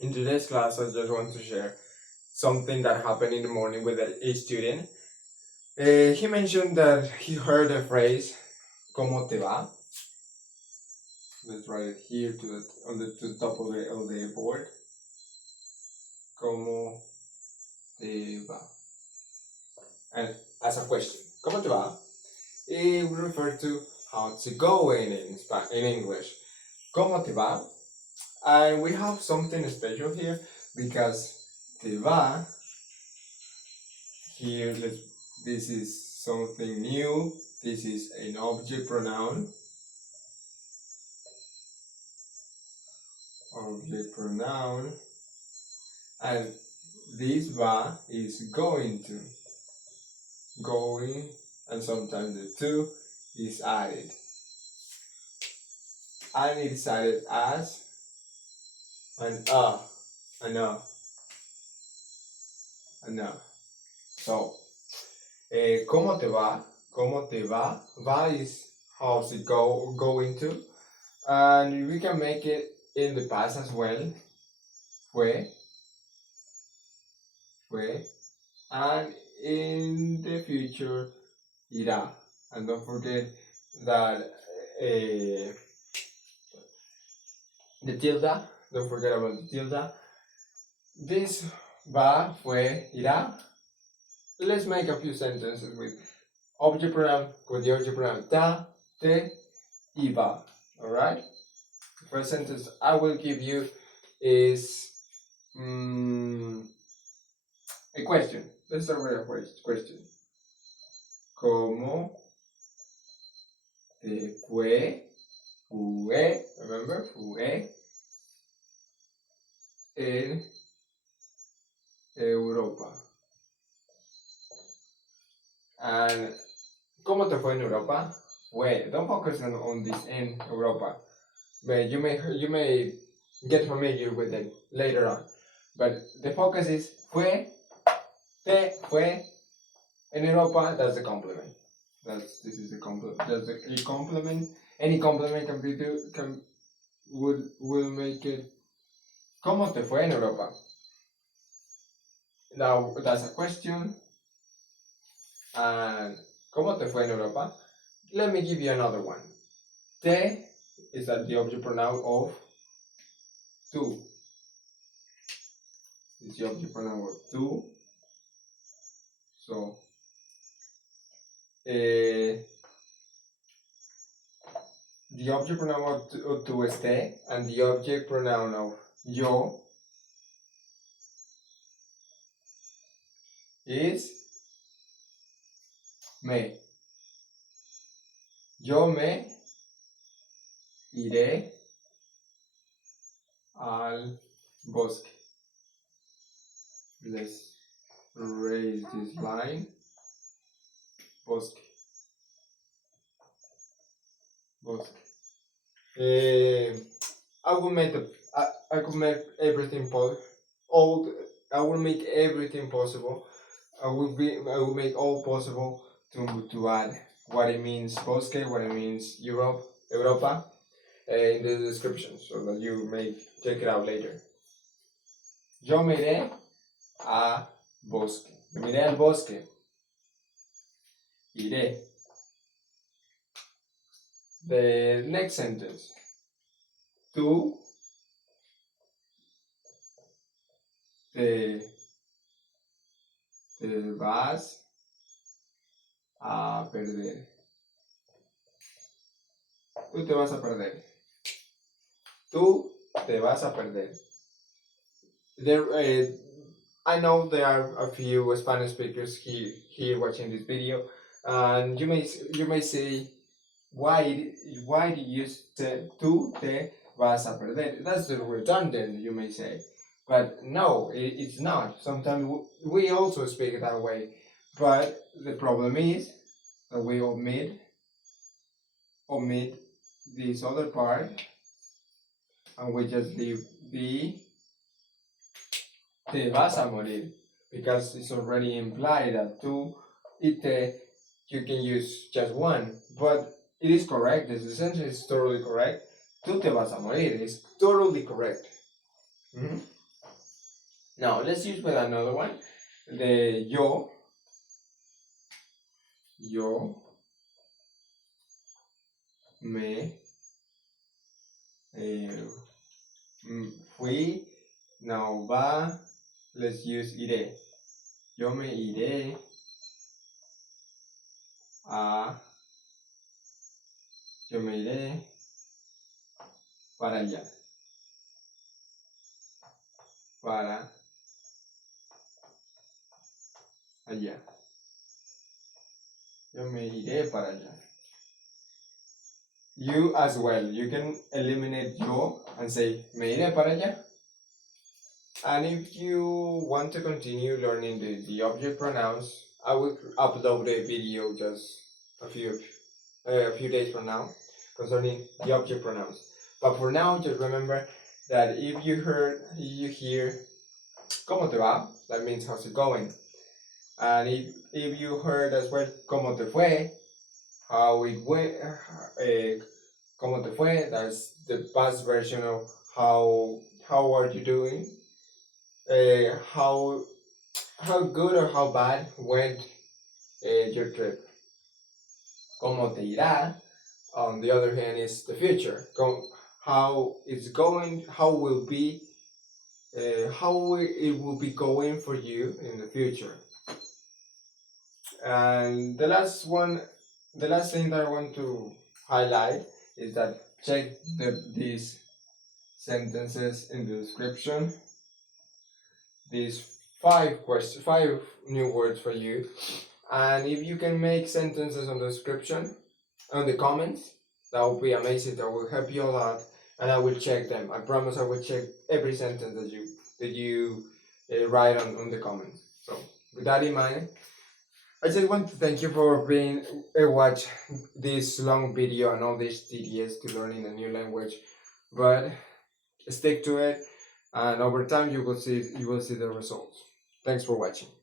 In today's class, I just want to share something that happened in the morning with a student. He mentioned that he heard a phrase, ¿Cómo te va? Let's write it here to the top of the board. ¿Cómo te va? And as a question, ¿Cómo te va? It would refer to how to go in English. ¿Cómo te va? And we have something special here because te va here, this is something new. This is an object pronoun. Object pronoun. And this va is going to. Going, and sometimes the to is added. And it's added as an an So, ¿cómo te va? ¿Cómo te va? Va is how's it going to. And we can make it in the past as well. Fue. And in the future, irá. And don't forget that the tilde. Don't forget about the tilde. This va, fue, irá. Let's make a few sentences with object pronoun, with the object pronoun ta, te, y va. Alright? The first sentence I will give you is a question. Let's start with a question. ¿Cómo te fue? Fue, remember? Fue en Europa. And ¿cómo te fue en Europa? Fue. Don't focus on this en Europa. But you may get familiar with it later on. But the focus is fue, te fue en Europa. That's the complement. This is the complement. That's a complement. Any complement will make it. ¿Cómo te fue en Europa? Now that's a question. And ¿cómo te fue en Europa? Let me give you another one. Te is that the object pronoun of tú. It's the object pronoun of tú. So the object pronoun of tú is te, and the object pronoun of yo is me. Yo me iré al bosque. Let's raise this line. Bosque. I will make everything possible. I will make everything possible. I will make all possible to add what it means bosque, what it means Europa, in the description, so that you may check it out later. Yo me iré a bosque. Me iré al bosque. Iré. The next sentence. Tú te vas a perder. Tú te vas a perder. Tú te vas a perder. I know there are a few Spanish speakers here watching this video, and you may say, why do you use tú te vas a perder? That's redundant, you may say, but no, it's not. Sometimes we also speak it that way, but the problem is that we omit this other part, and we just leave the te vas a morir, because it's already implied that tú y te you can use just one, but it is correct. This sentence is totally correct. Tú te vas a morir is totally correct. Now let's use with another one. The yo, me, fui. Now va. Let's use iré. Yo me iré a. Yo me iré para allá. Para allá. Yo me iré para allá. You as well. You can eliminate yo and say me iré para allá. And if you want to continue learning the object pronouns, I will upload a video just a few days from now concerning the object pronouns. But for now, just remember that if you hear ¿cómo te va? That means how's it going. And if you heard as well ¿cómo te fue? How it went, ¿cómo te fue? That's the past version of how are you doing? How good or how bad went your trip. ¿Cómo te irá? On the other hand, is the future. How it's going, how will be, how it will be going for you in the future. And the last thing that I want to highlight is that check these sentences in the description. These five new words for you, and if you can make sentences on the description, on the comments, that would be amazing. That will help you a lot, and I will check them. I promise I will check every sentence that you write on the comments. So with that in mind, I just want to thank you for being watch this long video and all these tedious to learning a new language, but stick to it, and over time you will see the results. Thanks for watching.